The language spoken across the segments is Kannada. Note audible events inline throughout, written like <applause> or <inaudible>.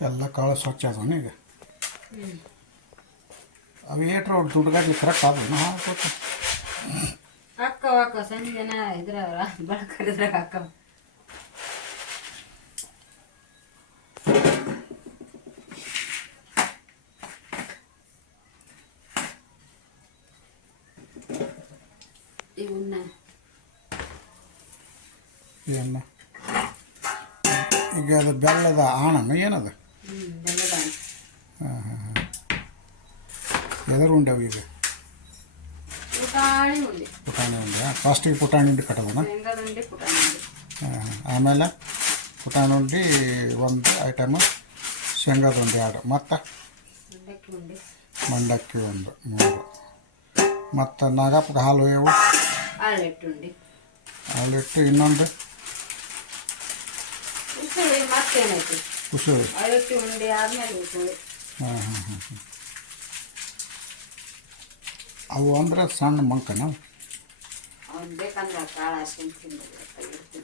ಎಲ್ಲ ಕಾಳು ಸ್ವಚ್ಛ ಅದವನ ಈಗ. ಅವು ಏಟ್ರ ಅವ್ರು ದುಡ್ಡುಗಾಗ್ಲಿ ಕರೆಕ್ಟ್ ಆದವು ಹಾಕೋತ ಹಾಕವ ಹಾಕವ ಸಂಜೆನ ಇದ್ರ ಬಳಕರಿದ್ರಾಗ ಹಾಕವ ಇವನ್ನ. ಏನ. ಈಗ ಅದು ಬೆಲ್ಲದ ಆಣನ ಏನದು? ಎದರ ಉಂಡವು ಈಗ ಪುಟಾಣಿ ಉಂಡೆ ಪುಟಾಣಿ ಉಂಡೆ ಫಸ್ಟಿಗೆ ಪುಟಾಣಿ ಉಂಡೆ ಕಟ್ಟೋದನ ಶೇಂಗಾದ ಉಂಡೆ ಪುಟಾಣಿ ಉಂಡೆ ಆಮೇಲೆ ಪುಟಾಣಿ ಉಂಡೆ ಒಂದು ಐಟಮ್ ಶೇಂಗಾದ ಉಂಡೆ ಎರಡು ಮತ್ತು ಮಂಡಕ್ಕಿ ಉಂಡೆ ಮಂಡಕ್ಕಿ ಒಂದು ಮೂರು ಮತ್ತು ನಾಗಪ್ಪಗೆ ಹಾಲು ಇವು ಆಳೆಟ್ಟು ಉಂಡೆ ಹಾಲಿಟ್ಟು ಇನ್ನೊಂದು ಉಸುಳಿ ಮತ್ತೇನಾಯ್ತು ಕುಸುಳಿ ಐವತ್ತು ಉಂಡೆ ಆದ್ಮೇಲೆ ಉಸುಳಿ ಹಾಂ ಹಾಂ ಹಾಂ ಹಾಂ ಅವು ಅಂದ್ರೆ ಸಣ್ಣ ಮಂಕನ ಅವ್ನು ಬೇಕಂದ್ರೆ ಕಾಳು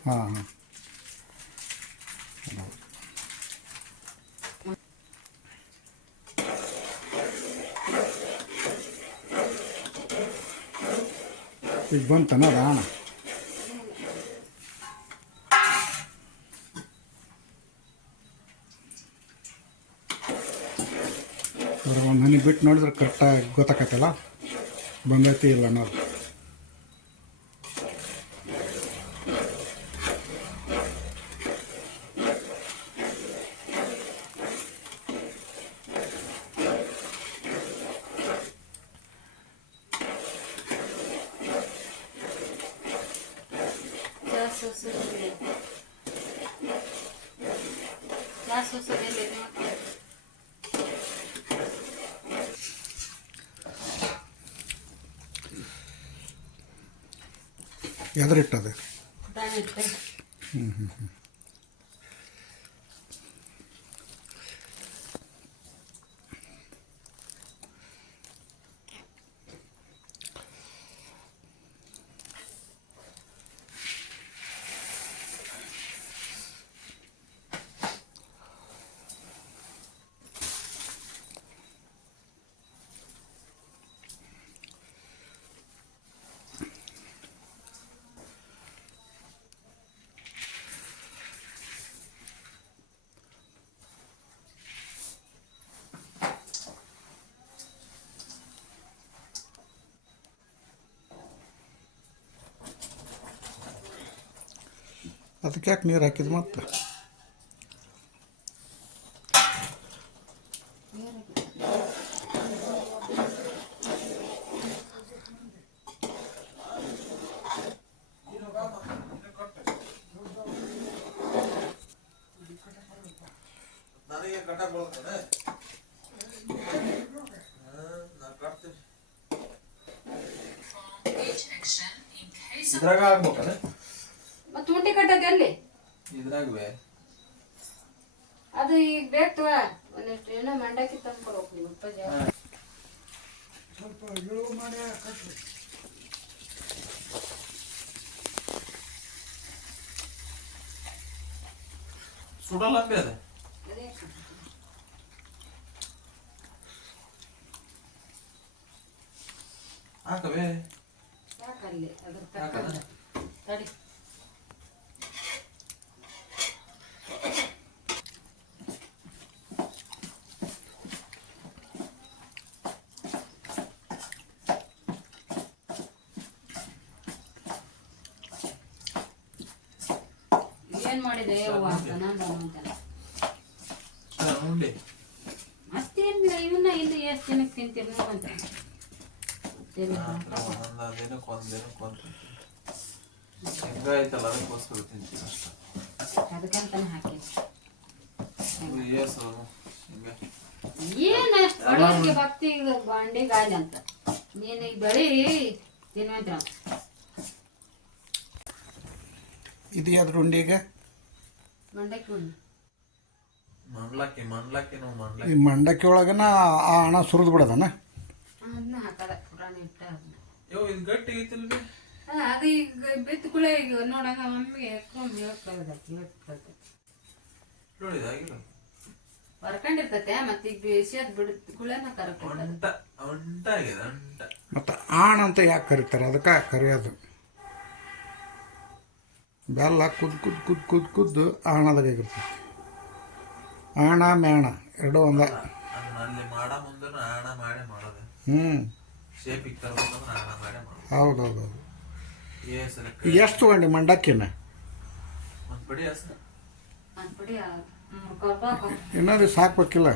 ಹಾಂ ಹಾಂ. ಈಗ ಬಂತನ ರಾಣ ಒಂದು ಹನಿ ಬಿಟ್ಟು ನೋಡಿದ್ರೆ ಕರೆಕ್ಟಾಗಿ ಗೊತ್ತಾಕತ್ತಲ್ಲ? ಬಂದೈತಿ ಇಲ್ಲ ಅನ್ನೋದು ಜಾಸ್ತಿ ಉಸುಳಿ ಉಂಡೆ ಎದುರಿಟ್ಟದು ಹ್ಞೂ ಇಟ್ಟೆ. ಅದಕ್ಕೆ ಯಾಕೆ ನೀರು ಹಾಕಿದ್ ಮತ್ತೆ ನನಗೆ ಕಟ್ಟಕ್ ಬರ್ತದೆ ನಾ ಕಟ್ತೀನಿ ಇದ್ರಾಗ ಆಗ್ಬೇಕಲ್ಲ ಮತ್ತೆ ಉಂಡೆ ಕಟ್ಟೋದು ಎಲ್ಲಿ ಇದ್ರಾಗವೆ ಅದು ಈಗ ಬೇಕು ಒಂದಿಷ್ಟು ಏನೋ ಮಂಡಕ್ಕಿ ತಂದು ನಿಮ್ಮ ಅಪ್ಪಾಜಿ ಅವ್ರು. ಸುಡಲ್ಲ ಅಂಬಿ ಅದ. ಹಾಕವೇ? ಯಾಕಲ್ಲಿ ಅದ್ರ? ತಡಿ ಏನ್ ಮಾಡಿದೆ ಅವ್ವ ಅಂತ ನಾನು ಅಂತಾನೆ ಉಂಡೆ ಮತ್ತೇನಿಲ್ಲ ಇವನ್ನ ಜನಕ್ಕೆ ತಿಂತೀರಿ ನೀವು ಅಂತ ಒಂದೊಂದು ದಿನಕ್ಕೆ ದಿನಕ್ಕೆ ತಿಂತೀನಿ ಅಷ್ಟ ಹಾಕಿ ಏನ್ ಅಷ್ಟು ಅಡಿಗೆ ಭಕ್ತಿ ಬಾಂಡಿ ಗಾಲಿ ಅಂತ ನೀನು ಈಗ ಬರೀ ತಿನ್ವಂತ ಇದು ಯಾವ್ದು ಉಂಡೆ ಈಗ? ಮಂಡಕ್ಕಿ ಈ ಮಂಡ್ಲಕ್ಕಿ ಮಂಡಕ್ಕಿ ಒಳಗನ ಆ ಹಣ ಸುರಿದು ಬಿಡೋದನ? ಅದನ್ನ ಹಾಕದ ಪುರಾಣ ಇಟ್ಟ ಅದನ್ನ. ಯೋ ಇದು ಗಟ್ಟಿ ಐತಿಲ್ವಿ ಹಾ, ಅದು ಈಗ ಬಿತ್ತು ಕುಳೆ ಈಗ ನೋಡಂಗ ಎಕ್ಕೊಂಡ್ ಮತ್ತೆ ಈಗ ಕುಳೆನ ಕರ್ಕೊಂಡು ಮತ್ತು ಆಣ ಅಂತ ಯಾಕೆ ಕರೀತಾರೆ? ಅದಕ್ಕೆ ಕರೆಯೋದು. ಬೆಲ್ಲ ಕುದ್ ಕುದ್ ಕುದ್ ಕುದ್ ಕುದ್ದು ಆಣದಾಗಿರ್ತೈತಿ ಆಣ ಮೇಣ ಎರಡು ಒಂದ. ಅದನ್ನ ಅಲ್ಲಿ ಮಾಡ ಮುಂದೆ ಆಣ ಮಾಡೇ ಮಾಡೋದು. ಹ್ಞೂ ಶೇಪಿಗೆ ತರ್ಬೇಕಂದ್ರೆ ಆಣ ಮಾಡೇ ಮಾಡೋದು. ಹೌದು ಹೌದು ಹೌದು ಏ ಸಲ ಎಷ್ಟು ತಗೊಂಡು ಮಂಡಕ್ಕಿನ? ಇನ್ನೊಂದು ಸಾಕ್ಬೇಕಿಲ್ಲ.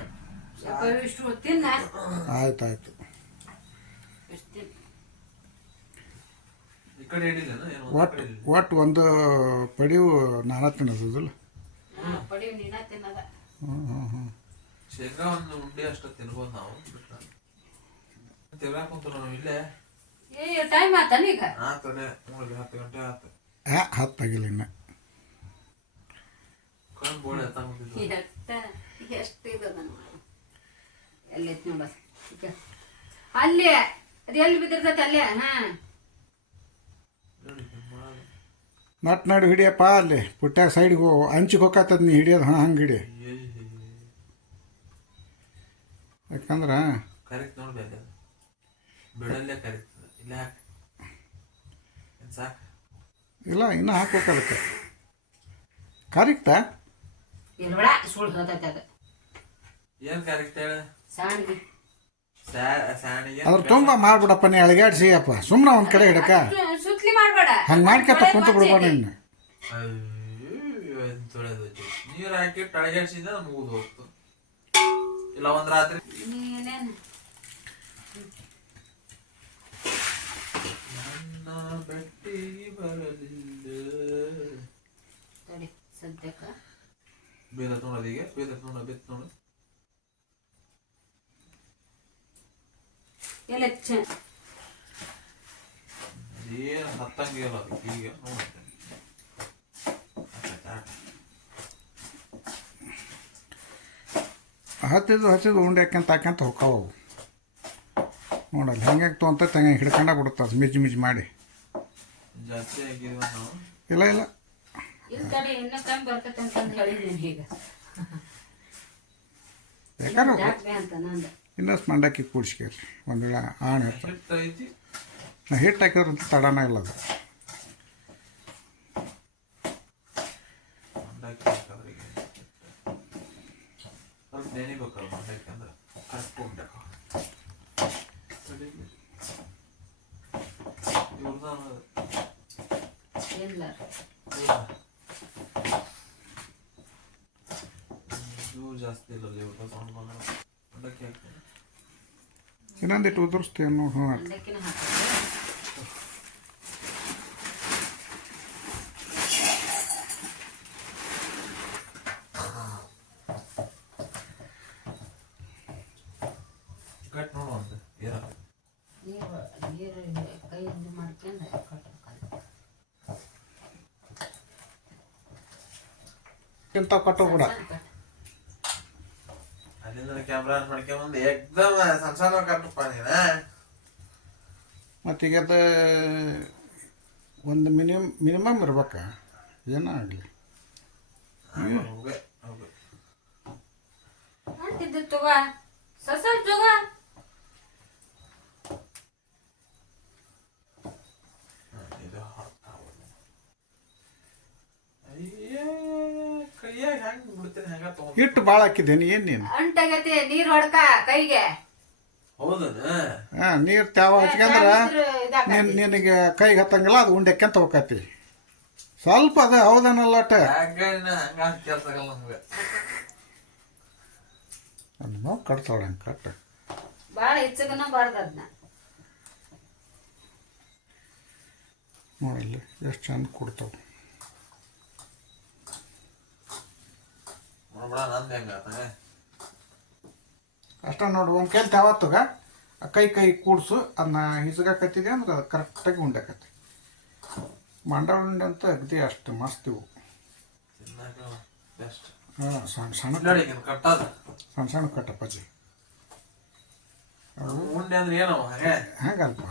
ಆಯ್ತು ಆಯ್ತು ಒಟ್ಟು? ಒಟ್ಟು ಒಂದು ಪಡಿವು ನಾನಾ ತಿನ್ನೋದಿಲ್ಲ ಶೇಂಗಾ ಒಂದು ಉಂಡೆ ಅಷ್ಟು ತಿನ್ಬೋದು ನಾವು ಬಿಟ್ರೆ ಕುಂತ ನಾವು ಇಲ್ಲೇ. ಏ ಟೈಮ್ ಆತನ ಈಗ ಆತನೆ ಮೂರು ಹತ್ತು ಗಂಟೆ ಆತ. ಹಾ ಹತ್ತಾಗಿಲ್ಲ ಇನ್ನ. ಕಣ್ ಬೋಳಿ ಎತ್ತಾಗ್ಬಿಟ್ಟಿದ್ವು ಎಷ್ಟ ಎಷ್ಟು ಇದ ಎಲ್ಲೈತಿ ನೋಡ. ಅಲ್ಲಿ ಅದು ಎಲ್ಲಿ ಬಿದ್ದಿರ್ತೈತೆ ಅಲ್ಲೇ? ಹಾ. ನಟ್ ನಡು ಹಿಡಿಯಪ್ಪ ಅಲ್ಲಿ. ಪುಟ್ಟ ಸೈಡ್ಗೆ ಹೋ ಹಂಚಿಗೆ ಹೋಗತ್ತದ ನೀ ಹಿಡಿಯೋದು ಹಾಂ ಹಂಗೆ ಹಿಡಿ ಏ ಯಾಕಂದ್ರೆ ಕರಿತ್ ನೋಡ್ಬೇಕ ಅದು ಬಿಡಲ್ಲೇ ಕರಿತದ ಇಲ್ಲ ಹಾಕ್ ಏನ್ ಸಾಕ್ ಇಲ್ಲ ಇನ್ನೂ ಹಾಕ್ಬೇಕು ಅದಕ್ಕೆ ಕರಿಕ್ತಾ ಇಲ್ಬೇಡ ಸುಳ್ಳು ಹೇಳ್ತೈತೆ ಅದು ಏನ್ ಕರಿತ ಹೇಳ ಸಾಣಿಗೆ ಸ್ಯಾಣಿಗೆ ಅದ್ರ ತುಂಬ ಮಾಡ್ಬಿಡಪ್ಪ ನೀ ಅಳಗಾಡ್ಸಿ ಅಪ್ಪ ಸುಮ್ಮನೆ ಒಂದು ಕಡೆ ಹಿಡಕ ಸುತ್ಲಿ ಮಾಡ್ಬೇಡ ಹಂಗೆ ಮಾಡ್ಕೊತ ಕುಂತ ಬಿಡ್ಬೇಡ ಇನ್ನು ತೊಳೆದು ನೀರು ಹಾಕಿ ಟಳಗಾಡ್ಸಿದ ಮುಗಿದು ಹೋಗ್ತು ಇಲ್ಲ ಒಂದ್ ರಾತ್ರಿ. ನೀನೇನು? ಬೆಟ್ಟಿಗೆ ಬರಲಿಲ್ಲ ಸದ್ಯಕ್ಕ. ಬೇದ ತೋಣದ ಈಗ ಬೇದ ನೋಡ ಬೆತ್ ತೋಣ ಏನು ಅದು ಈಗ ನೋಡ್ತೇನೆ. ಹತ್ತಿದ್ದು ಹತ್ತಿದ್ದು ಉಂಡೆ ಹಾಕ್ಯಂತ ಹಾಕ್ಯಂತ ಹೋಗ್ತಾವ ಅವು. ನೋಡಲ್ಲ ಹೆಂಗೆ ತೊಗೊಂತ ಹಂಗೆ ಹಿಡ್ಕೊಂಡ ಬಿಡುತ್ತೆ ಮಿಜ್ ಮಿಜ್ ಮಾಡಿ. ಜಾಸ್ತಿ ಆಗಿದ್ವ ನಾವು ಇಲ್ಲ ಇಲ್ಲ. ಇಲ್ಲ ತಡಿ ಇನ್ನೂ ಕಮ್ಮಿ ಬರ್ತೈತೆ ಅಂತಂದು ಹೇಳಿದ್ದೀನಿ ಈಗ. ಯಾಕಂದ್ರೆ ಯಾಕೆ ಅಂತ ನಂದು. ಇನ್ನಷ್ಟು ಮಂಡಕ್ಕಿ ಕೂಡಿಸ್ಕೇರಿ. ಒಂದು ವೇಳೆ ಆಣ್ ಇರ್ತದೆ ಹಿಟ್ಟು ಐತಿ. ನಾ ಹಿಟ್ಟು ಹಾಕಿದ್ರೆ ತಡನ ಇಲ್ಲ ಅದು ಮಂಡಕ್ಕಿ ಹಾಕೋದ್ರಿಗೆ ಸ್ವಲ್ಪ ನೆನಿಬೇಕಲ್ಲ ಮಂಡಕ್ಕಿ ಅಂದ್ರೆ ಕರ್ಸ್ಕೊಂಡೆ ಇವ್ರದ್ದು ಇಲ್ಲ ಇವು ಜಾಸ್ತಿ ಇಲ್ಲ ಇವ್ರದ್ದು ಸೌಂಡ್ ಬಂದ ಮಂಡಕ್ಕಿ ಹಾಕ್ತೀನಿ ಇನ್ನೊಂದಿಟ್ಟು ಉದುರಿಸ್ತೇವೆ ನೋಡಿ ಹ್ಞೂ ಮಂಡಕ್ಕಿನ ಹಾಕೋದು ಕಟ್ ನೋಡು ಅಂತ ಏನ ನೀರು ನೀರು ಕೈ ಇದು ಮಾಡ್ಕೊಂಡು ಕಟ್ಟಬೇಕು ಇಂಥ ಕಟ್ಟು ಕೂಡ. ಕ್ಯಾಮ್ರಾ ಆನ್ ಮಾಡ್ಕೊಂಬಂದು ಎಕ್ದಮ್ ಕಟ್ಟಪ್ಪ ನೀನ. ಮತ್ತೀಗ ಅದು ಒಂದು ಮಿನಿಮಮ್ ಮಿನಿಮಮ್ ಇರ್ಬೇಕ. ಏನೋ ಆಗಲಿ. ಹೋಗೆ ಹೋಗೆ. ಅಂತಿದ್ದು ತಗೋ. ಸಸ ತಗೋ ಇದು ಹಾಕ್ತಾವಲ್ಲ. ಅಯ್ಯೇ ಕೈಯಾಗ ಹೆಂಗ್ ಬಿಡ್ತೇನೆ ಹೆಂಗ ತಗೊಂಡ್ ಹಿಟ್ಟು ಭಾಳ ಹಾಕಿದ್ದೇನೆ ಏನು ನೀನು? ನೀರ್ ನೀರು ಹೊಡ್ಕ ಕೈಗೆ. ಹೌದನ? ಹಾಂ ನೀರು ತ್ಯಾವ ಹಚ್ಕೊಂಡ್ರೆ ನಿನ್ ನಿನಗೆ ಕೈಗೆ ಹತ್ತಂಗಿಲ್ಲ ಅದು ಉಂಡೆಕ್ಕಂತ ಹೋಗತಿ ಸ್ವಲ್ಪ ಅದ ಹೌದನಲ್ಲ ನಮ್ಗೆ. ನಾವು ಕಟ್ತಾಳೆ ಹಂಗೆ ಕಟ್ಟ. ಭಾಳ ಹೆಚ್ಚಗನ ಬಾರ್ದು ಅದನ್ನ ನೋಡಲ್ಲಿ ಎಷ್ಟು ಚಂದ ಕೊಡ್ತಾವೆ. ನೋಡ್ಬಿಡ ನಂದು ಹೆಂಗ ಆತಂಗ. ಅಷ್ಟ ನೋಡು ಒಂದು ಕೈ ಕೈ ಕೂಡ್ಸು ಅದನ್ನ ಹಿಸ್ಗಾಕತ್ತಿದೆ ಅಂದ್ರೆ ಅದು ಕರೆಕ್ಟಾಗಿ ಉಂಡಕತ್ತೆ ಮಂಡಾಳ ಉಂಡೆ ಅಂತ ಅಗದಿ ಅಷ್ಟು ಮಸ್ತ್ ಇವು. ಬೆಸ್ಟ್ ಹಾಂ ಸಣ್ಣ ಸಣ್ಣ ಸಣ್ಣ ಸಣ್ಣ ಕಟ್ಟಪ್ಪಾಜಿ ಉಂಡೆ ಅಂದ್ರೆ ಏನೋ ಹಾಗೆ? ಹಂಗಲ್ಪ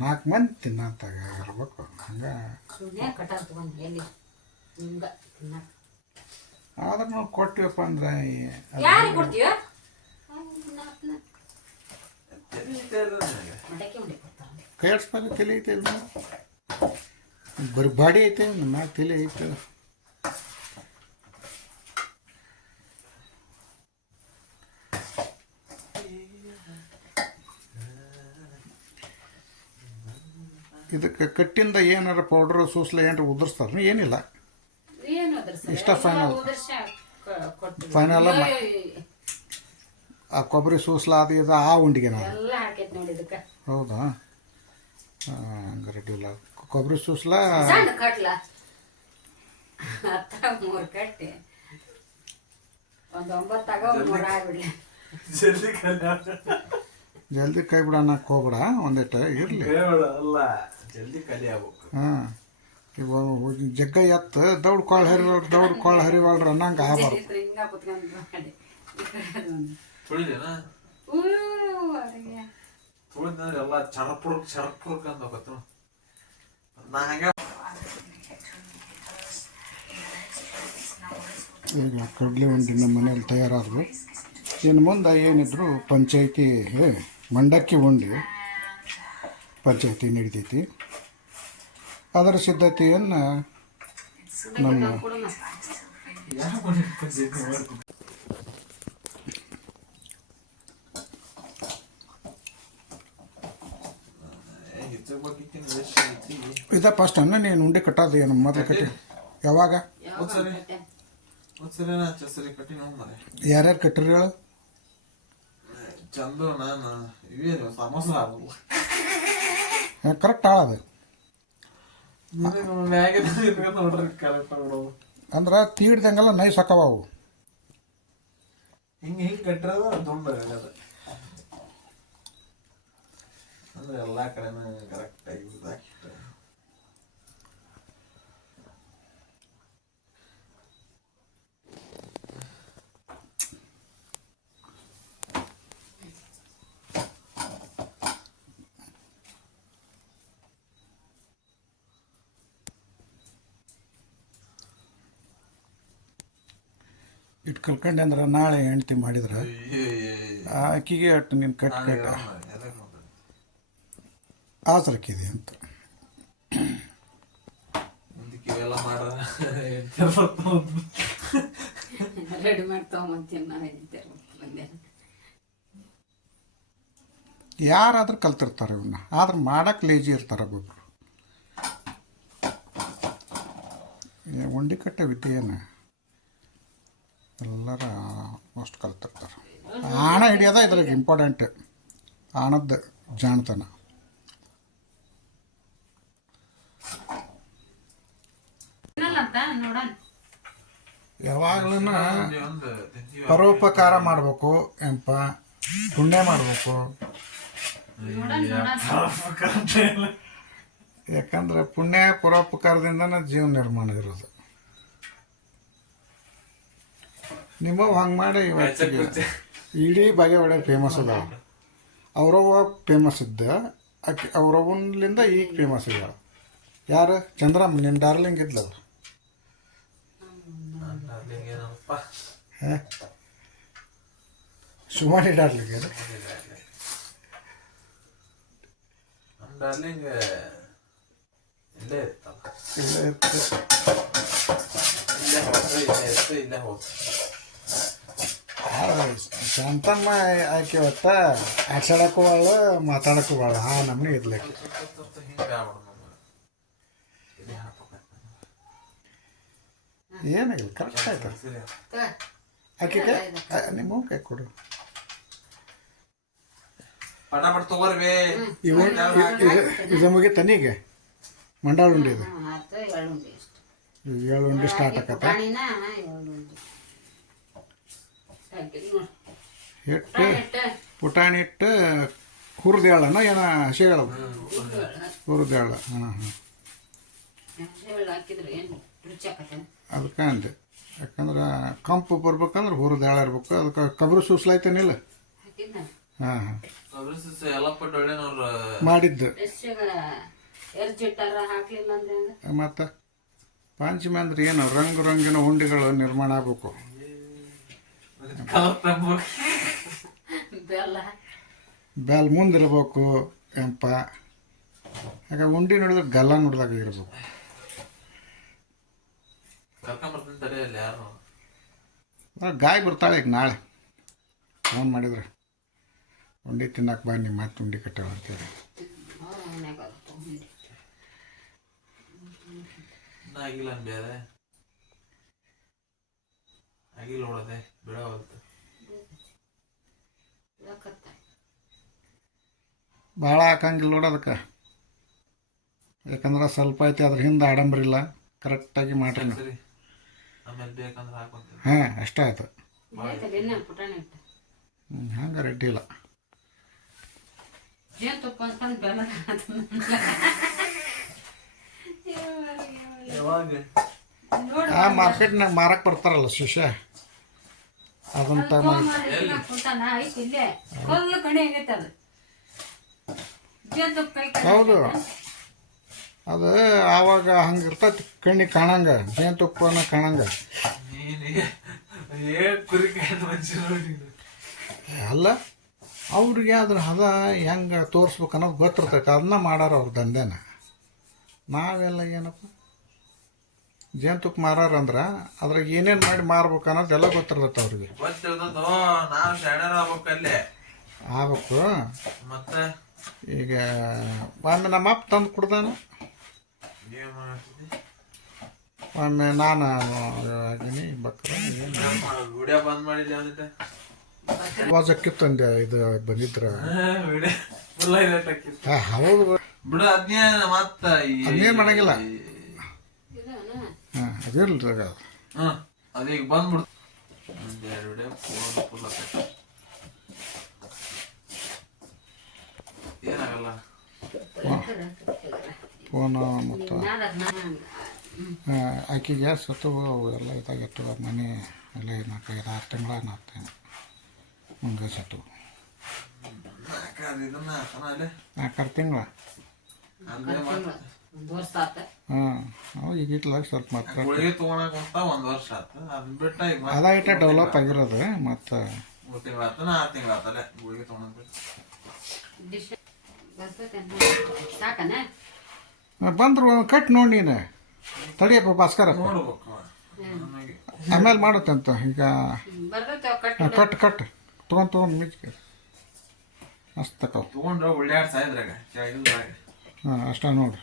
ನಾಲ್ಕು ಮಂದಿ ತಿನ್ನಂತಾಗ ಇರ್ಬೇಕು ಹಂಗೆ ಸುಮ್ಮನೆ ಕಟ್ಟಾರ ತಗೊಂಡು ಎಲ್ಲಿ ಹಿಂಗ ತಿನ್ನಕ ಆದ್ರೆ ನಾವು ಕೊಟ್ಟಿವಪ್ಪ ಅಂದ್ರೆ ಯಾರಿಗೆ ಕೊಡ್ತೀವ ತಿಳಿಯುತ್ತೆ ಇಲ್ಲ ನನಗೆ ಮಡಕೆ ಉಂಡೆ ಕೊಡ್ತಾರೆ ಕೈಯಾಡ್ಸ್ಬೇಕು ತಲೆ ಐತೆ ಇಲ್ಲ ಬರೀ ಬಾಡಿ ಐತೆ ಮ್ಯಾಗ ತಲೆ ಐತೆ ಇದಕ್ಕೆ ಕಟ್ಟಿಂದ ಏನಾರ ಪೌಡ್ರ್ ಸೂಸ್ಲ ಏನಾರ ಉದುರಿಸ್ತಾರ ಏನಿಲ್ಲ ಏನು ಅದ್ರ ಸರ್ ಇಷ್ಟ ಫೈನಲ್ ಫೈನಲ್ ಆ ಕೊಬ್ಬರಿ ಸೂಸ್ಲ ಅದು ಇದು ಆ ಉಂಡಿಗೆ ನಾವು. ಹೌದಾ? ಹಂಗಾರೆ ಅಡ್ಡಿಲ್ಲ ಕೊಬ್ಬರಿ ಸೂಸ್ಲ ಜಲ್ದಿ ಕೈ ಬಿಡೋಣಕ್ಕೆ ಹೋಗ್ಬೇಡ ಒಂದಿಟ್ಟು ಇರಲಿ. ಕೇಳ ಹೋಗಿ ಜಗ್ಗ ಎತ್ತ ದೌಡ್ ಕೊಳ್ಳ ಹರಿವಾಳ್ರ ದೌಡ್ ಕೊಳ್ಳ ಹರಿವಾಳ್ರ ಅನ್ನಂಗ ಆಗಬಾರ್ದು ಎಲ್ಲ ಚರಪುರ್ಕ್ ಚರಪುರ್ಕ್ ಅಂತ ಹೋಗತ್ತು. ನಾ ಹಂಗ ಈಗ ಕಡ್ಲಿ ಉಂಡಿ ನಮ್ಮ ಮನೇಲಿ ತಯಾರಾದ್ರು ಇನ್ನು ಮುಂದೆ ಏನಿದ್ರು ಪಂಚಾಯತಿ ಮಂಡಕ್ಕಿ ಉಂಡಿ ಪಂಚಾಯತಿ ನಡಿತೈತಿ. ಅದರ ಸಿದ್ಧತೆಯನ್ನು ನಮ್ಮ ಇದ ಫಸ್ಟ್ ಅನ್ನ ನೀನು ಉಂಡೆ ಕಟ್ಟೋದು ಏನು ಮೊದಲು ಕಟ್ಟಿ. ಯಾವಾಗ? ಯಾರ್ಯಾರು ಕಟ್ಟಿರಿ ಹೇಳು? ಚಂದು ನಾನು. ಕರೆಕ್ಟ್ ಆಳದು ಮ್ಯಾಗೆ ನೋಡ್ರಿ ಕರೆಕ್ಟ್ ನೋಡೋದು ಅಂದ್ರೆ ತೀಡ್ದಂಗೆಲ್ಲ ನೈಸ್ ಹಾಕವ ಅವು. ಹಿಂಗೆ ಹಿಂಗೆ ಕಟ್ಟಿರೋದು ತುಂಬ ಆಗದ ಅಂದ್ರೆ ಎಲ್ಲ ಕಡೆನೂ ಕರೆಕ್ಟಾಗಿ ಇಟ್ಟು ಕಲ್ಕಂಡೆ ಅಂದ್ರೆ ನಾಳೆ ಹೆಂಡ್ತಿ ಮಾಡಿದ್ರೆ ಆಕಿಗೆ ಅಟ್ಟು ನೀನು ಕಟ್ ಕಟ್ಟ ಆಸರಕ್ಕಿದೆ ಅಂತ. ಯಾರಾದ್ರೂ ಕಲ್ತಿರ್ತಾರೆ ಇವನ್ನ ಆದ್ರೆ ಮಾಡಕ್ಕೆ ಲೇಜಿ ಇರ್ತಾರೆ ಒಬ್ಬೊಬ್ರು. ಏ, ಉಂಡಿ ಕಟ್ಟೆ ವಿದ್ಯೆ ಏನು? ಎಲ್ಲರ ಅಷ್ಟು ಕಲ್ತಿರ್ತಾರೆ ಆಣ ಹಿಡಿಯೋದ ಇದ್ರಾಗೆ ಇಂಪಾರ್ಟೆಂಟ್ ಆಣದ ಜಾಣತನ. ಅಂತ ನೋಡೋಣ. ಯಾವಾಗ್ಲೂ ಒಂದು ಪರೋಪಕಾರ ಮಾಡಬೇಕು ಎಂಪ ಪುಣ್ಯ ಮಾಡಬೇಕು. ಯಾಕಂದ್ರೆ ಪುಣ್ಯ ಪರೋಪಕಾರದಿಂದನೇ ಜೀವನ ನಿರ್ಮಾಣ ಇರೋದು. ನಿಮ್ಮವ್ ಹಂಗೆ ಮಾಡಿ ಇವತ್ತಿಗೆ. ಇಡೀ ಬಗೆ ಒಳಗೆ ಫೇಮಸ್ ಅದ ಅವ್ರವ್ವ ಫೇಮಸ್ ಇದ್ದ ಆಕೆ ಅವ್ರವ್ವನ್ಲಿಂದ ಈಗ ಫೇಮಸ್ ಇದ್ದ ಯಾರು? ಚಂದ್ರಮ್ಮ ನಿಮ್ಮ ಡಾರ್ಲಿಂಗ್ ಹಾಂ? ಸುಮಾರಿ ಡಾರ್ಲಿಂಗ್ ಅದು ನಮ್ಮ ಡಾರ್ಲಿಂಗ್ ಇಲ್ಲೇ ಇರ್ತಲ್ಲ ಇಲ್ಲ ಇರ್ತದೆ. ಇಲ್ಲೇ ಹೋಗ್ತು ಇಲ್ಲೇ ಇತ್ತು ಇಲ್ಲೇ ಹೋಗ್ತು ಶಾಂತಮ್ಮ ಆಕೆ ಒಟ್ಟ ಆಚಾಡಕ್ಕೂ ಭಾಳ ಮಾತಾಡಕ್ಕೂ ಬಾಳ ಆ ನಮ್ನಿ ಇರ್ಲಿಕ್ಕೆ. ಏನಾಗಿಲ್ಲ ಕರೆಕ್ಟ್ ಆಯ್ತು. ಆಕೆ ಕೈ ನಿಮ್ಮ ಕೈ ಕೊಡು. ಇದು. ಇದು ಮುಗಿತನೀಗ ಮಂಡಾಳ ಉಂಡಿ ಇದು ಏಳು ಉಂಡಿ ಸ್ಟಾರ್ಟ್ ಆಕತ್ತ ಪುಟಾಣಿನ ಎಳ್ಳು ಉಂಡೆ ಹಾಕಿದ್ ನೋಡು. ಹಿಟ್ಟು ಪುಟಾಣಿ ಹಿಟ್ಟು, ಹುರಿದ ಹೇಳೋಣ ಹುರಿದೇಳನ ಏನ ಹಸಿ ಹೇಳ ಉಪ್ಪು? ಎಳ್ಳು. ಹುರಿದೇಳ ಹಾಂ ಹಾಂ ಹಾಕಿದ್ರೆ ಏನು ರುಚಿ ಆಕತ್ತೆ ಅದಕ್ಕೆ ಅಂದೆ. ಯಾಕಂದ್ರೆ ಕಂಪು ಬರ್ಬೇಕಂದ್ರೆ ಹುರಿದೇಳ ಇರ್ಬೇಕು. ಅದಕ್ಕೆ ಕಬ್ರು ಸೂಸ್ಲೈತೇನಿಲ್ಲ ಹಾಕಿದ್ನ? ಹಾಂ ಹಾಂ. ಮಾಡಿದ್ದು. ಮತ್ತು ಪಂಚಮಿ ಅಂದ್ರೆ ಏನು? ರಂಗು ರಂಗಿನ ಉಂಡಿಗಳು ನಿರ್ಮಾಣ ಆಗಬೇಕು. <laughs> ಬೆಲ್ಲ. ಬೆಲ್ ಮುಂದಿರ್ಬೇಕು ಎಂಪ ಆಗ ಉಂಡಿ ನೋಡಿದ್ರೆ ಗಲ್ಲ ನೋಡಿದಾಗ ಇರಬೇಕು. ಗಾಯ ಬರ್ತಾಳೆ ಈಗ ನಾಳೆ. ಫೋನ್ ಮಾಡಿದ್ರೆ. ಉಂಡಿ ತಿನ್ನಕ್ಕೆ ಬಾ ನಿಮ್ಮ ಮತ್ತೆ ಉಂಡಿ ಕಟ್ಟೆ ಅಂತೇಳಿ. ಆಗಿಲ್ಲ ಬೇರೆ ಆಗಿಲ್ಲ ನೋಡದೆ ಬಿಡವಲ್ತು. ಭಾಳ ಹಾಕಂಗಿಲ್ಲ ನೋಡಿ ಅದಕ್ಕೆ. ಯಾಕಂದ್ರೆ ಸ್ವಲ್ಪ ಐತಿ ಅದ್ರ ಹಿಂದೆ ಆಡಂಬರಿಲ್ಲ ಕರೆಕ್ಟಾಗಿ ಮಾಡ್ರಿ ಸರಿ ಆಮೇಲೆ ಬೇಕಂದ್ರೆ ಹಾಕೊಂತೀನಿ. ಹಾಂ ಅಷ್ಟೇ ಆಯ್ತು. ಹಂಗೆ ರೆಡ್ಡಿ ಇಲ್ಲ. ಯಾವಾಗ? ಆ ಮಾರ್ಕೆಟ್ನಾಗ ಮಾರಕ್ಕೆ ಬರ್ತಾರಲ್ಲ ಶಿಷ್ಯ? ಅದನ್ನ ಹೌದು. ಅದು. ಆವಾಗ ಹಂಗೆ ಇರ್ತೈತಿ ಕಣ್ಣಿ ಕಾಣಂಗ ಜೇನುತುಪ್ಪನ ಕಾಣಂಗ. ಅಲ್ಲ ಅವ್ರಿಗೆ ಅದ್ರ ಹದ ಹೆಂಗೆ ತೋರಿಸ್ಬೇಕು ಅನ್ನೋದು ಗೊತ್ತಿರ್ತೈತೆ. ಅದನ್ನ ಮಾಡಾರ ಅವ್ರ ದಂಧೆನ. ನಾವೆಲ್ಲ ಏನಪ್ಪ? ಜೇನುತುಪ್ಪ ಮಾರಾರ ಅಂದ್ರ ಅದ್ರಾಗ ಏನೇನು ಮಾಡಿ ಮಾರ್ಬೇಕು ಅನ್ನೋದೆಲ್ಲ ಗೊತ್ತಿರ್ತೈತೆ ಅವ್ರಿಗೆ. ಗೊತ್ತಿರ್ತದೋ? ನಾವು ಶಾಣ್ಯರ ಆಗ್ಬೇಕಲ್ಲೇ ಆಗ್ಬೇಕು. ಮತ್ತೆ? ಈಗ ಒಮ್ಮೆ ನಮ್ಮ ಅಪ್ಪ ತಂದು ಕುಡ್ದಾನ. ಒಮ್ಮೆ ನಾನು ಆಗಿನಿ ಬಕ್ರ ಏನು ವಿಡಿಯೋ ಬಂದ್ ಮಾಡಿಲ್ಲ ಅಂದಿದ್ದೆ ವಾಜಕ್ಕಿತ್ತು ಅಂದೆ ಇದು ಬಂದಿದ್ರ. ಹೌದು. ಬಿಡು ಅದ್ನೇ ಮತ್ತೆ ಅದ್ನೇನ್ ಮಾಡಂಗಿಲ್ಲ. ಹಾಂ ಅದಿರ್ಲಿ ಅದು. ಹ್ಮ್ ಅದೀಗ ಬಂದ್ಬಿಡ್ತು. ಒಂದು ಎರಡು ವಿಡಿಯೋ ಫೋನ್ ಫುಲ್ ಏನಾಗಲ್ಲ. ಫೋನು ಮತ್ತು. ಆಕಿಗೆ ಸತ್ತು ಎಲ್ಲ ಇದಾಗಿತ್ತು. ಮನೆ ಎಲ್ಲ ನಾಲ್ಕೈದು ಆರು ತಿಂಗಳ ನಾಲ್ಕು ಮುಂದೆ ಸತ್ತು. ನಾಲ್ಕಾರು ತಿಂಗಳ ಹಾಂ ಈಗ ಇಟ್ಲಾಗ ಸ್ವಲ್ಪ ಮಾತ್ರ ಗುಳಿಗೆ ತಗೊಳಕ್ ಅಂತ ಒಂದ್ ವರ್ಷ ಆತು. ಅದನ್ನ ಬಿಟ್ಟ ಈಗ ಅದ ಇಟ್ಟ ಡೆವಲಪ್ ಆಗಿರೋದು ಮತ್ತು. ಮೂರು ತಿಂಗಳ ಆತ ಆರು ತಿಂಗಳ ಆತಲ್ಲ ಗುಳಿಗೆ? ಸಾಕನ? ಬಂದ್ರು ಕಟ್ ನೋಡಿ ನೀನು. ತಡಿಯಪ್ಪ ಭಾಸ್ಕರ. ನೋಡ್ಬೇಕು ನನಗೆ. ಆಮೇಲೆ ಮಾಡುತ್ತೆ ಅಂತ ಈಗ ಕಟ್ ಕಟ್ ಕಟ್. ತೊಗೊಂಡು ತೊಗೊಂಡು ಮಿಚ್ಕೆ. ಮಸ್ತ್ ಒಳ್ಳೆಯಾಡ್ ಸಾಯ್ದ್ರಾಗ ಕೆಳಗಿಲ್ದ್ರಾಗ ಹಾಂ ಅಷ್ಟ ನೋಡ್ರಿ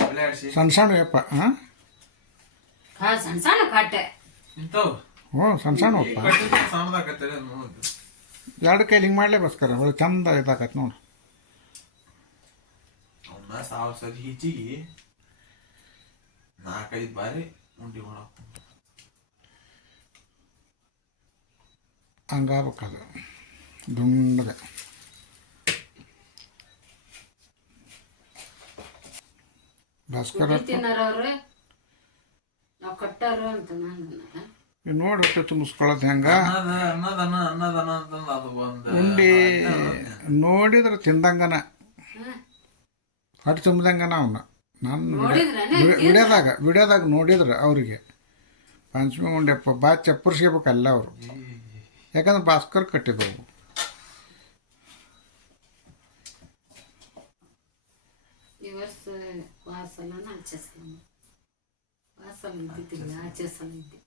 ಸಣ್ಣ ಸಣ್ಣ ಯಪ್ಪ ಹಾಂ? ಹಾ ಸಣ್ಣ ಸಣ್ಣ ಕಟ್ಟೆ ಹ್ಞೂ ಸಣ್ಣ ಸಣ್ಣ ಅಪ್ಪ ನೋಡು. ಎರಡು ಕೈಲಿ ಹಿಂಗೆ ಮಾಡಲೇ ಬಸ್ಕರ ಒಳ್ಳೆ ಚಂದ ಇದಾಕತ್ ನೋಡು. ಅವನ್ನ ಸಾವಿರ ಸರಿ ಹಿಚಿಗಿ ನಾಲ್ಕೈದು ಬಾರಿ ಉಂಡಿ ಮಾಡಕ್ ಹಂಗಾಗಬೇಕದು ದುಂಡಗೆ ಭಾಸ್ಕರ ತಿನ್ನಾರ ಅವ್ರು? ನಾವು ಕಟ್ಟಾರು ಅಂತ ನಾನು ಈಗ ನೋಡಿ ಹೊಟ್ಟೆ ತುಂಬಿಸ್ಕೊಳ್ಳೋದು ಹೆಂಗ? ಅನ್ನದ ಅನ್ನದನ ಅನ್ನದನ ಅಂತಂದು ಅದು ಒಂದು ಉಂಡಿ ನೋಡಿದ್ರೆ ತಿಂದಂಗನ. ಹೊಟ್ಟೆ ತುಂಬಿದಂಗನ ಅವನ್ನ ನಾನು ನೋಡಿದ್ರೇನೆ ವಿಡಿಯೋದಾಗ ವಿಡಿಯೋದಾಗ ನೋಡಿದ್ರೆ ಅವರಿಗೆ. ಪಂಚಮಿ ಉಂಡೆಪ್ಪ ಬಾ ಚಪ್ಪರ್ಸ್ಕೋಬೇಕಲ್ಲ ಅವರು. ಯಾಕಂದ್ರೆ ಭಾಸ್ಕರ್ ಕಟ್ಟಿದವು ಈ ವರ್ಷ ವಾಸಲ ಆಚೆ ಸಲ. ವಾಸಲ ಇದ್ದಿದ್ದಿಲ್ಲ ಆಚೆ ಸಲ. ಇದ್ದೆ.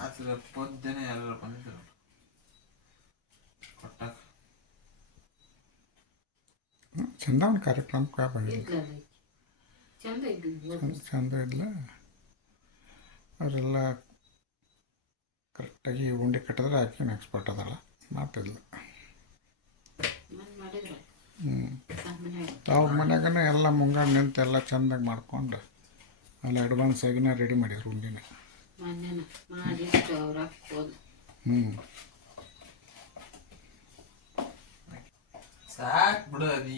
ಆಚೆ ಪೊದ್ದೆನೆ ಎಲ್ಲರೂ ಬಂದಿದ್ದರು? ಕೊಟ್ಟಾಕ ಚಂದ ಒಂದು ಕಾರ್ಯಕ್ರಮಕ್ಕೆ ಬಂದಿಲ್ಲ ಚಂದ ಇದ್ಲ. ಅವರೆಲ್ಲ ಕರೆಕ್ಟಾಗಿ ಉಂಡೆ ಕಟ್ಟಿದ್ರೆ ಆಕೆ ಎಕ್ಸ್ಪರ್ಟ್ ಅದಲ್ಲ ಮಾಡಿದ್ರ ಹ್ಞೂ ಅವ್ರ ಮನ್ಯಾಗನೇ ಎಲ್ಲ ಮುಂಗಾಡು ನಿಂತು ಎಲ್ಲ ಚಂದಾಗಿ ಮಾಡ್ಕೊಂಡು ಅಲ್ಲಿ ಅಡ್ವಾನ್ಸ್ ಆಗಿನ ರೆಡಿ ಮಾಡಿದ್ರು ಉಂಡಿನ ಹ್ಞೂ ಸಾಕ್ ಬಿಡು ಅದು.